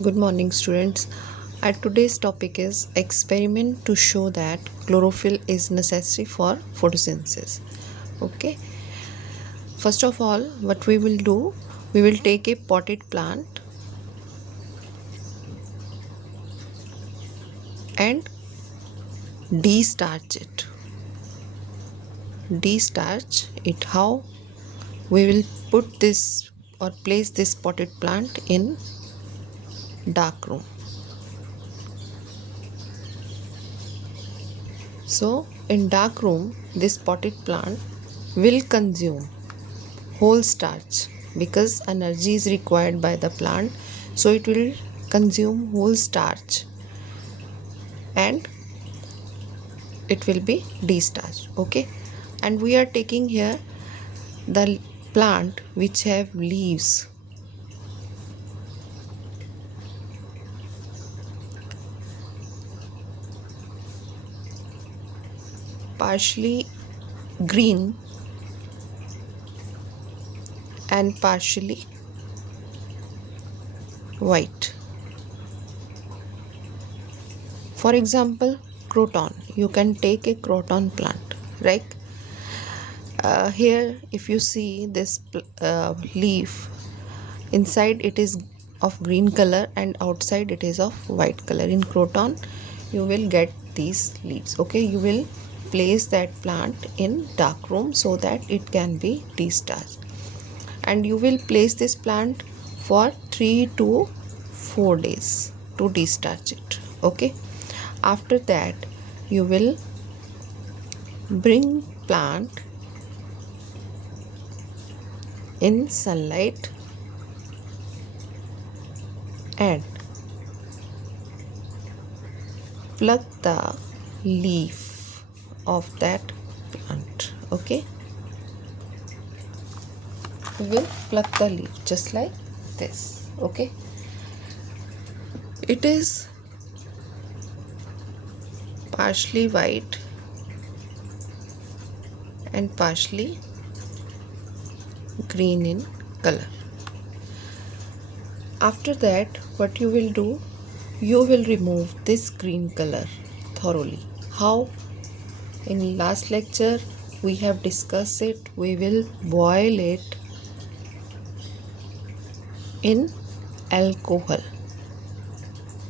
Good morning, students. Our today's topic is experiment to show that chlorophyll is necessary for photosynthesis. Okay. First of all, what we will do, we will take a potted plant and de-starch it. De-starch it. How? We will put this or place this potted plant in dark room. So, in dark room, this potted plant will consume whole starch because energy is required by the plant, so it will consume whole starch and it will be de-starched. Okay, and we are taking here the plant which have leaves. Partially green and partially white. For example, croton. You can take a croton plant, right? Here, if you see this leaf, inside it is of green color and outside it is of white color. In croton, you will get these leaves. Okay, you will place that plant in dark room so that it can be de-starched, and you will place this plant for 3 to 4 days to de-starch it. Okay, after that you will bring plant in sunlight and pluck the leaf of that plant. Okay, we will pluck the leaf just like this. Okay, it is partially white and partially green in color. After that, what you will do, you will remove this green color thoroughly. How? In last lecture we have discussed it. We will boil it in alcohol,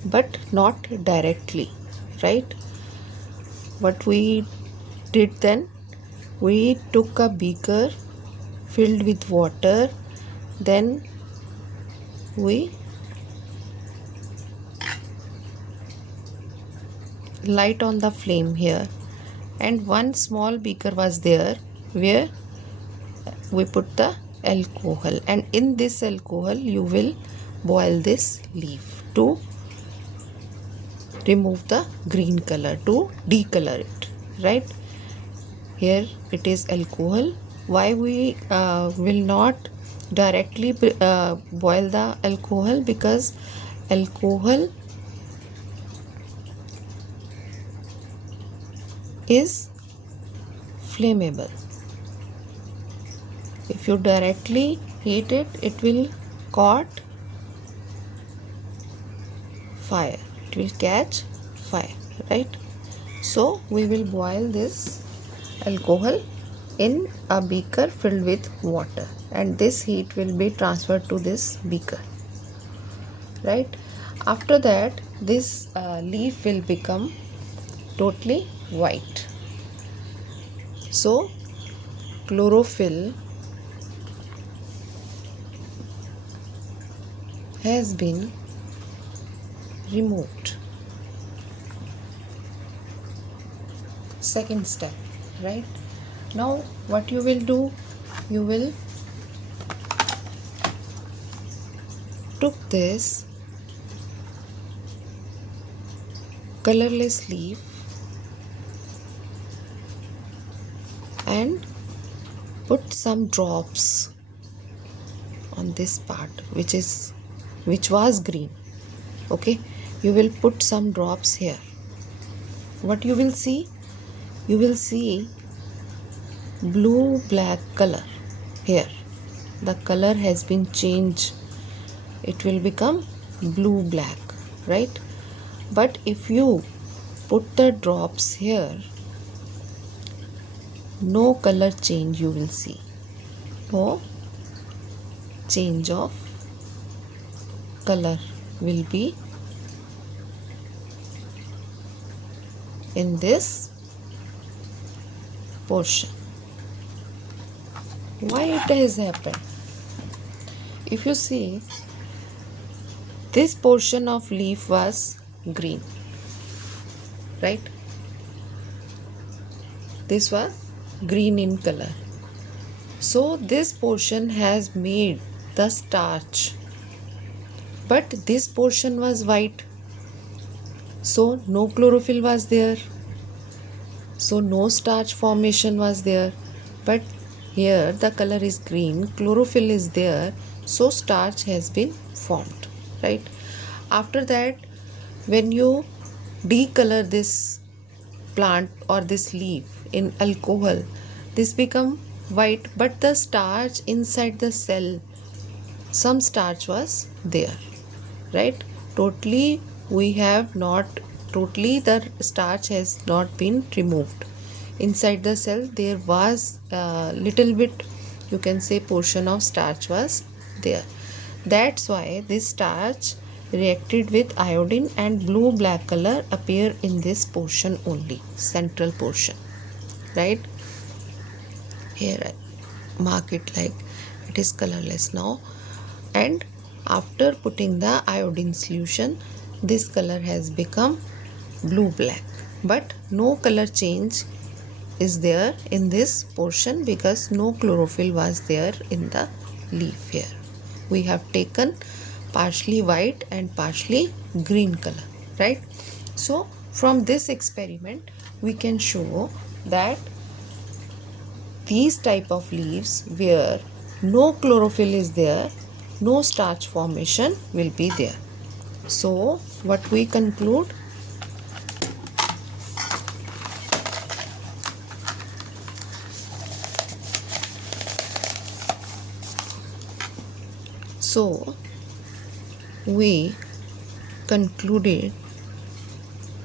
but not directly, right? What we did then, we took a beaker filled with water, then we light on the flame here, and one small beaker was there where we put the alcohol, and in this alcohol you will boil this leaf to remove the green color, to decolor it, right? Here it is alcohol. Why we will not directly boil the alcohol? Because alcohol is flammable. If you directly heat it, it will caught fire. It will catch fire, right? So we will boil this alcohol in a beaker filled with water, and this heat will be transferred to this beaker, right? After that, this leaf will become totally white. So chlorophyll has been removed. Second step, right? Now what you will do, you will took this colorless leaf and put some drops on this part which was green. Okay, you will put some drops here. What you will see, you will see blue black color here. The color has been changed. It will become blue black, right? But if you put the drops here, no color change you will see. No change of color will be in this portion. Why it has happened? If you see, this portion of leaf was green, right? This was green in color. So this portion has made the starch, but this portion was white. So no chlorophyll was there. So no starch formation was there. But here the color is green, chlorophyll is there, so starch has been formed, right? After that, when you decolor this plant or this leaf in alcohol, this become white, but the starch inside the cell, some starch was there, right? Totally we have not, totally the starch has not been removed. Inside the cell there was a little bit, you can say, portion of starch was there. That's why this starch reacted with iodine and blue black color appear in this portion only, central portion, right? Here I mark it like it is colorless now, and after putting the iodine solution, this color has become blue black, but no color change is there in this portion because no chlorophyll was there in the leaf. Here we have taken partially white and partially green color, right? So from this experiment we can show that these type of leaves where no chlorophyll is there, no starch formation will be there. So what we conclude? So we concluded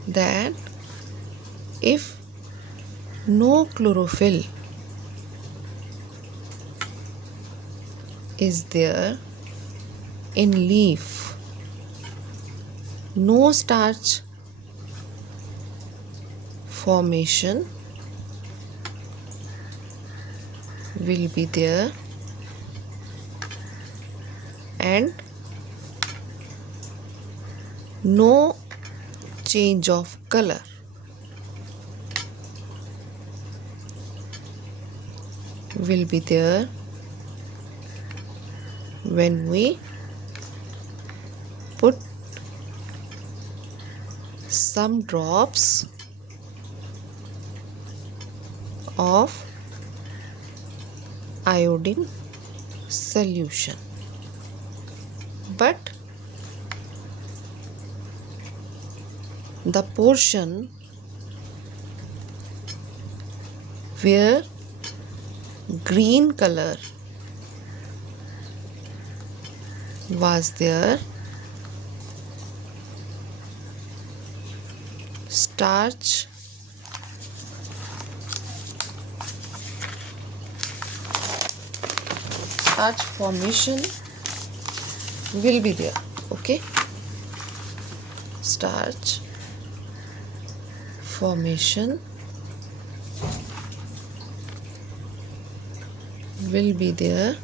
that if no chlorophyll is there in leaf, no starch formation will be there, and no change of color will be there when we put some drops of iodine solution. But the portion where green color was there, starch formation will be there. Okay, starch formation will be there,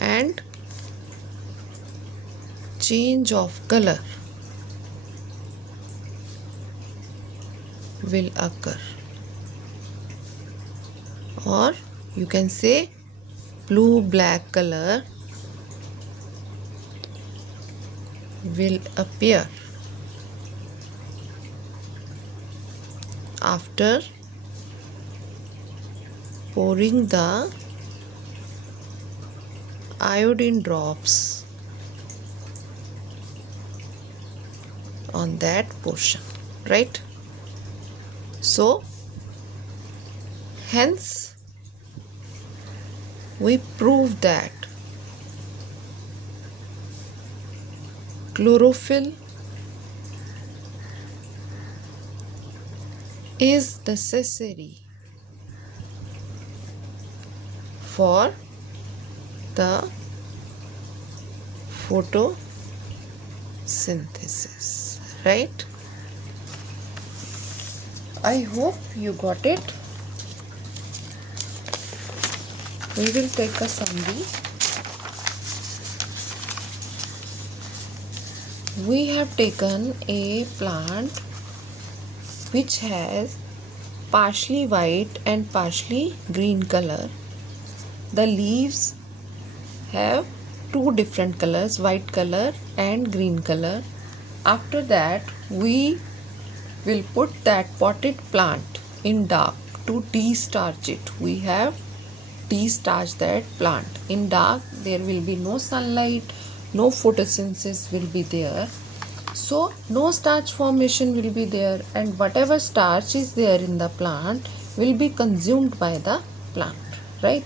and change of color will occur, or you can say blue black color will appear after pouring the iodine drops on that portion, right? So hence we prove that chlorophyll is necessary for the photosynthesis, right? I hope you got it. We will take a summary. We have taken a plant which has partially white and partially green color. The leaves have two different colors, white color and green color. After that, we will put that potted plant in dark to de-starch it. We have de-starched that plant. In dark, there will be no sunlight, no photosynthesis will be there. So no starch formation will be there, and whatever starch is there in the plant will be consumed by the plant, right?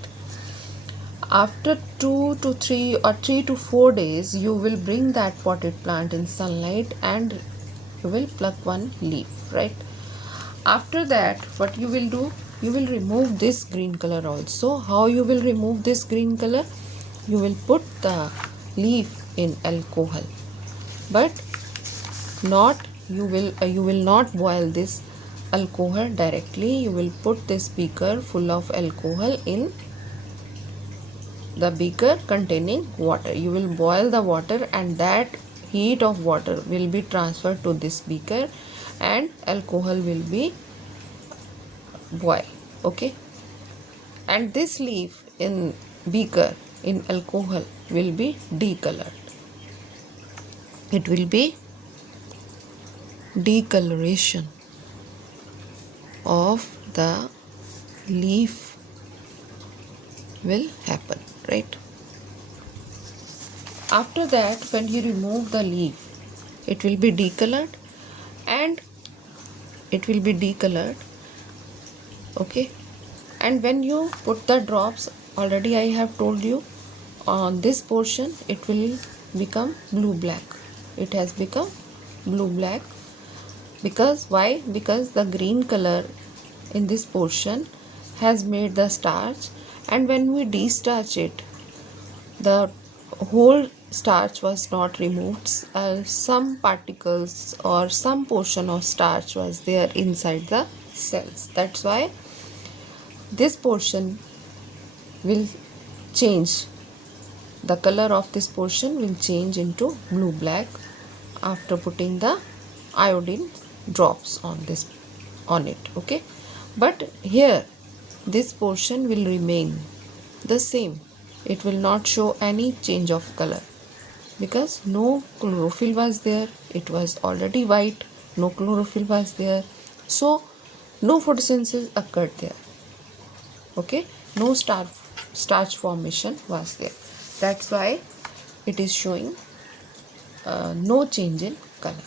After 2 to 3 or 3 to 4 days, you will bring that potted plant in sunlight and you will pluck one leaf, right? After that, what you will do, you will remove this green color also. How you will remove this green color? You will put the leaf in alcohol, but not you will not boil this alcohol directly. You will put this beaker full of alcohol in the beaker containing water. You will boil the water, and that heat of water will be transferred to this beaker and alcohol will be boiled, okay? And this leaf in beaker in alcohol will be decolored. It will be decoloration of the leaf will happen, right? After that, when you remove the leaf, it will be decolored, and it will be decolored, okay? And when you put the drops, already I have told you, on this portion it will become blue black. It has become blue black. Because why? Because the green color in this portion has made the starch, and when we de-starch it, the whole starch was not removed. Some particles or some portion of starch was there inside the cells. That's why this portion will change. The color of this portion will change into blue black after putting the iodine drops on it, okay? But here this portion will remain the same. It will not show any change of color because no chlorophyll was there. It was already white. No chlorophyll was there, so no photosynthesis occurred there, okay? No starch formation was there. That's why it is showing no change in color.